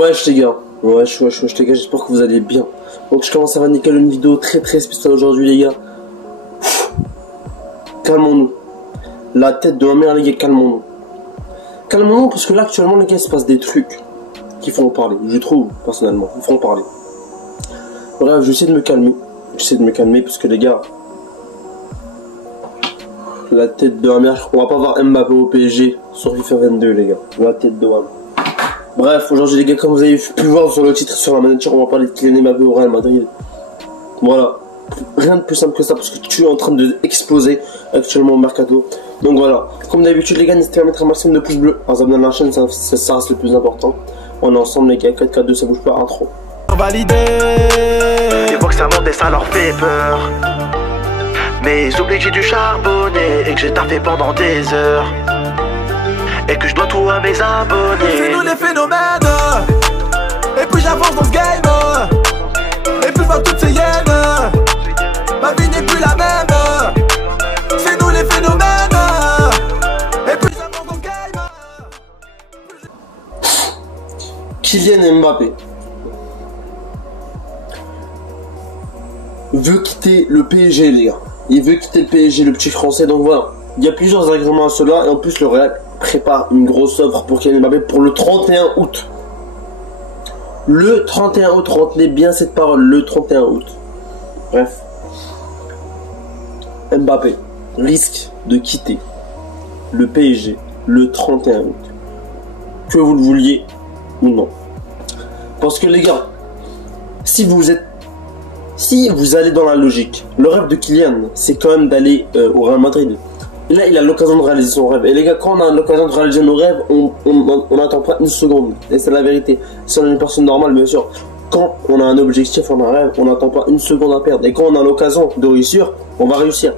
Wesh les gars, wesh les gars, j'espère que vous allez bien. Donc je commence à niquer une vidéo très spéciale aujourd'hui les gars. Calmons-nous. La tête de ma mère les gars, calmons-nous. Calmons-nous parce que là actuellement les gars il se passe des trucs qui font parler, je trouve personnellement, ils font parler. Bref, j'essaie de me calmer. Parce que les gars, la tête de ma mère, on va pas voir Mbappé au PSG sur FIFA 22 les gars. La tête de ma mère. Bref, aujourd'hui les gars, comme vous avez pu voir sur le titre, sur la manager, on va parler de Kylian Mbappé au Real Madrid. Voilà, rien de plus simple que ça parce que tu es en train de exploser actuellement au mercato. Donc voilà, comme d'habitude les gars, n'hésitez pas à mettre un maximum de pouces bleus, à vous abonner à la chaîne, ça reste le plus important. On est ensemble les gars, 4-4-2, ça bouge pas, intro. Validé. Ils voient que ça monte et ça leur fait peur. Mais ils oublient que j'ai dû charbonner et que j'ai taffé pendant des heures. Et que je dois tout à mes abonnés. C'est nous les phénomènes. Et plus j'avance dans ce game, et plus je vois toutes ces hyènes. Ma vie n'est plus la même. C'est nous les phénomènes. Et plus j'avance dans ce game. Kylian Mbappé veut quitter le PSG les gars. Il veut quitter le PSG, le petit français. Donc voilà, il y a plusieurs agréments à cela. Et en plus le Real prépare une grosse offre pour Kylian Mbappé pour le 31 août. Le 31 août, retenez bien cette parole, le 31 août. Bref. Mbappé risque de quitter le PSG le 31 août. Que vous le vouliez ou non. Parce que les gars, si vous allez dans la logique, le rêve de Kylian, c'est quand même d'aller au Real Madrid. Et là, il a l'occasion de réaliser son rêve. Et les gars, quand on a l'occasion de réaliser nos rêves, on n'attend pas une seconde. Et c'est la vérité. Si on est une personne normale, bien sûr, quand on a un objectif, on a un rêve, on n'attend pas une seconde à perdre. Et quand on a l'occasion de réussir, on va réussir.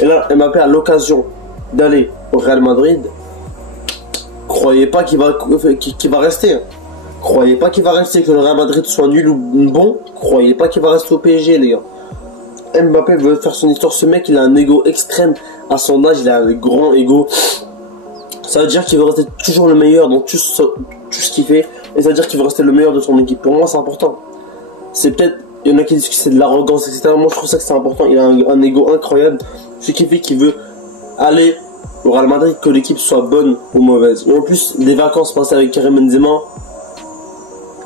Et là, Mbappé a l'occasion d'aller au Real Madrid. Croyez pas qu'il va rester. Croyez pas qu'il va rester, que le Real Madrid soit nul ou bon. Croyez pas qu'il va rester au PSG, les gars. Mbappé veut faire son histoire. Ce mec, il a un ego extrême. À son âge, il a un grand ego. Ça veut dire qu'il veut rester toujours le meilleur dans tout ce qu'il fait. Et ça veut dire qu'il veut rester le meilleur de son équipe. Pour moi, c'est important. C'est peut-être... Il y en a qui disent que c'est de l'arrogance, etc. Moi, je trouve ça que c'est important. Il a un ego incroyable. Ce qui fait qu'il veut aller au Real Madrid, que l'équipe soit bonne ou mauvaise. Et en plus, des vacances passées avec Karim Benzema,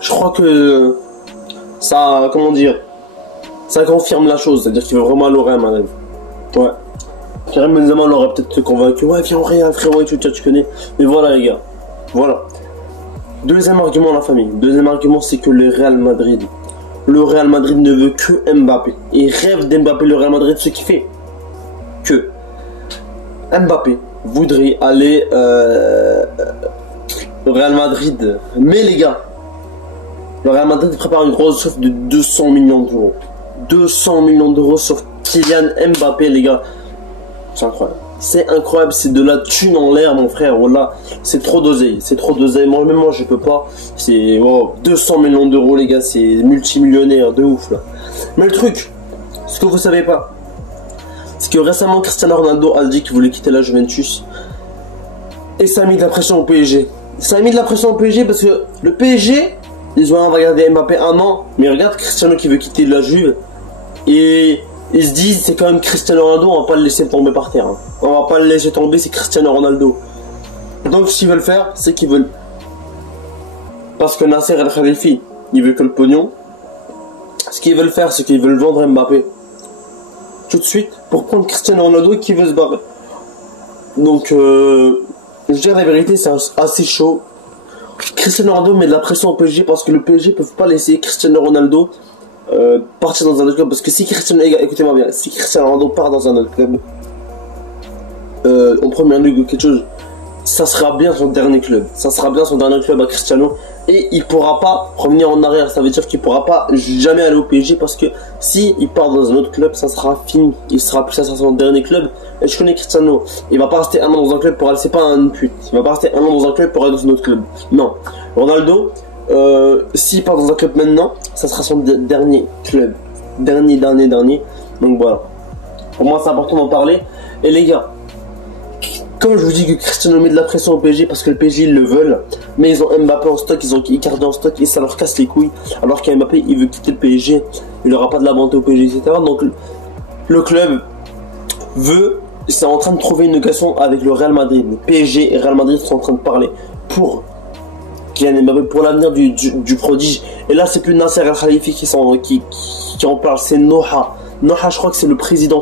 je crois que ça... Comment dire, ça confirme la chose. C'est-à-dire qu'il veut vraiment aller au Real Madrid. Ouais. Karim Benzema l'aurait peut-être convaincu. Ouais, viens au Real, frérot, tu connais. Mais voilà, les gars. Voilà. Deuxième argument, la famille. Deuxième argument, c'est que le Real Madrid ne veut que Mbappé. Il rêve d'Mbappé, le Real Madrid, ce qui fait que Mbappé voudrait aller au Real Madrid. Mais les gars, le Real Madrid prépare une grosse offre de 200 millions d'euros. 200 millions d'euros sur Kylian Mbappé, les gars. C'est incroyable. C'est incroyable, c'est de la thune en l'air, mon frère. Voilà, c'est trop d'oseille. C'est trop d'oseille. Moi, même moi, je peux pas. C'est 200 millions d'euros, les gars. C'est multimillionnaire de ouf, là. Mais le truc, ce que vous savez pas, c'est que récemment, Cristiano Ronaldo a dit qu'il voulait quitter la Juventus. Et ça a mis de la pression au PSG. Ça a mis de la pression au PSG parce que le PSG, ils ont regardé Mbappé un an. Mais regarde Cristiano qui veut quitter la Juve. Et ils se disent, c'est quand même Cristiano Ronaldo, on va pas le laisser tomber par terre. Hein. On va pas le laisser tomber, c'est Cristiano Ronaldo. Donc ce qu'ils veulent faire, c'est qu'ils veulent... Parce que Nasser El Khalifi, il veut que le pognon. Ce qu'ils veulent faire, c'est qu'ils veulent vendre Mbappé tout de suite pour prendre Cristiano Ronaldo qui veut se barrer. Donc, je dirais la vérité, c'est assez chaud. Cristiano Ronaldo met de la pression au PSG parce que le PSG ne peut pas laisser Cristiano Ronaldo partir dans un autre club. Parce que si Cristiano, écoutez-moi bien, si Cristiano Ronaldo part dans un autre club, en première ligue ou quelque chose, ça sera bien son dernier club. Ça sera bien son dernier club à Cristiano. Et il pourra pas revenir en arrière. Ça veut dire qu'il pourra pas jamais aller au PSG parce que si il part dans un autre club, ça sera fini. Ça sera son dernier club. Et je connais Cristiano. Il va pas rester un an dans un club pour aller. C'est pas un pute. Il va pas rester un an dans un club pour aller dans un autre club. Non. Ronaldo, s'il part dans un club maintenant, ça sera son dernier club. Dernier. Donc voilà. Pour moi, c'est important d'en parler. Et les gars, Comme je vous dis que Cristiano met de la pression au PSG parce que le PSG ils le veulent, mais ils ont Mbappé en stock, ils ont Icardi en stock et ça leur casse les couilles. Alors qu'Mbappé il veut quitter le PSG, il n'aura pas de la vente au PSG, etc. Donc le club c'est en train de trouver une négociation avec le Real Madrid. Le PSG et Real Madrid sont en train de parler pour Kylian Mbappé, pour l'avenir du prodige. Et là c'est plus Nasser Al Khelaifi qui en parle, c'est Noha. Noha, je crois que c'est le président,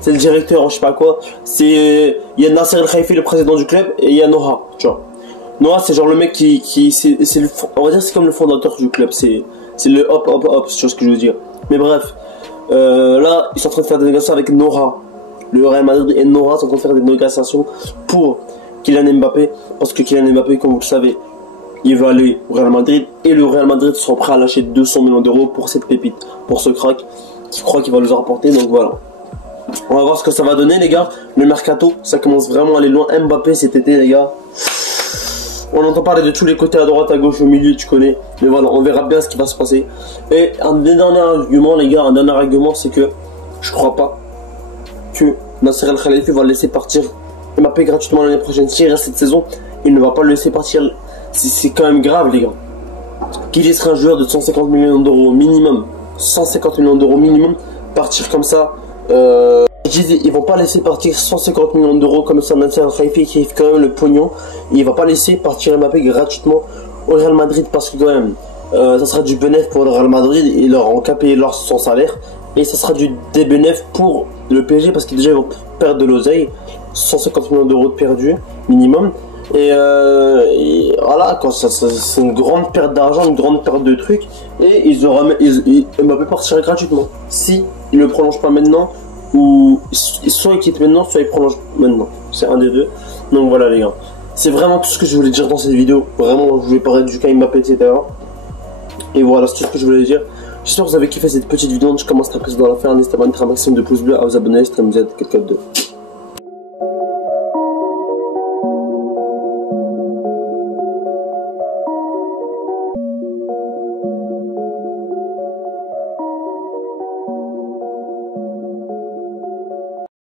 c'est le directeur, je sais pas quoi. Il y a Nasser El Khelaifi, le président du club, et il y a Noha, tu vois. Noha, c'est genre le mec on va dire c'est comme le fondateur du club, c'est le hop, tu vois ce que je veux dire. Mais bref, là, ils sont en train de faire des négociations avec Noha. Le Real Madrid et Noha sont en train de faire des négociations pour Kylian Mbappé, parce que Kylian Mbappé, comme vous le savez, il va aller au Real Madrid, et le Real Madrid sera prêt à lâcher 200 millions d'euros pour cette pépite, pour ce crack. Qui croit qu'il va nous en rapporter, donc voilà. On va voir ce que ça va donner, les gars. Le mercato, ça commence vraiment à aller loin. Mbappé cet été, les gars. On entend parler de tous les côtés, à droite, à gauche, au milieu, tu connais. Mais voilà, on verra bien ce qui va se passer. Et un dernier argument, les gars, c'est que je crois pas que Nasser El Khelaifi va laisser partir Mbappé gratuitement l'année prochaine. S'il reste cette saison, il ne va pas le laisser partir. C'est quand même grave, les gars. Qu'il laisserait un joueur de 150 millions d'euros minimum, 150 millions d'euros minimum, partir comme ça. Ils vont pas laisser partir 150 millions d'euros comme ça. Nasser Al Khelaifi qui arrive quand même le pognon. Et il va pas laisser partir Mbappé gratuitement au Real Madrid parce que quand même, ça sera du bénéfice pour le Real Madrid. Ils leur ont qu'à payer son salaire. Et ça sera des bénéfices pour le PSG parce qu'ils déjà vont perdre de l'oseille. 150 millions d'euros de perdus minimum. Et voilà, c'est une grande perte d'argent, une grande perte de trucs. Et Mbappé partira gratuitement. Si il ne le prolonge pas maintenant, ou soit il quitte maintenant, soit il prolonge maintenant. C'est un des deux. Donc voilà, les gars. C'est vraiment tout ce que je voulais dire dans cette vidéo. Vraiment, je voulais parler du cas Mbappé, etc. Et voilà, c'est tout ce que je voulais dire. J'espère que vous avez kiffé cette petite vidéo. Je commence à presser dans la fin. N'hésitez pas à mettre un maximum de pouces bleus, à vous abonner, stream Z, 442.